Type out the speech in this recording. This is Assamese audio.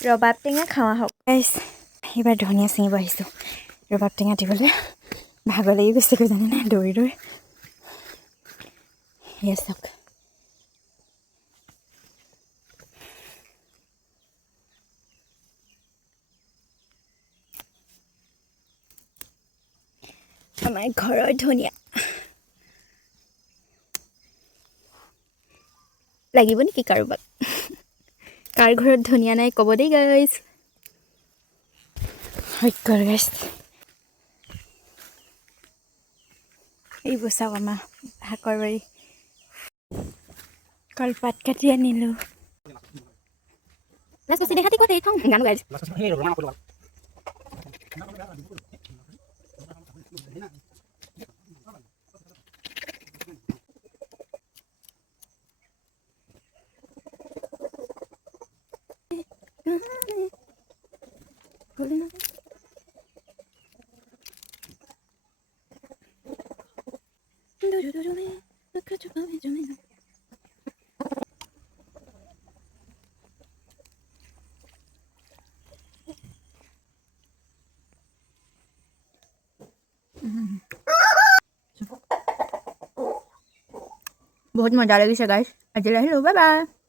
ৰবাব টেঙা খাওয়া হওক গাইছ এইবাৰ ধনিয়া ছিঙিব আহিছোঁ ৰবাব টেঙা দিবলৈ ভাগৰ লাগি গৈছেগৈ জানেনে দৌৰি দৌৰি এয়া চাওক আমাৰ ঘৰৰ ধনিয়া লাগিব নেকি কাৰোবাক কাৰ ঘৰত ধনিয়া নাই ক'ব দেই গাইছ সত্যৰ গাইছ এইবোৰ চাওক আমাৰ শাকৰ বাৰী কলপাত কাটি আনিলোঁ দেখাতি ক'ত এই থওঁ গান গাইছ বহুত মজা লাগিছে গাইছ আজিলৈ আহিলোঁ বাই বাই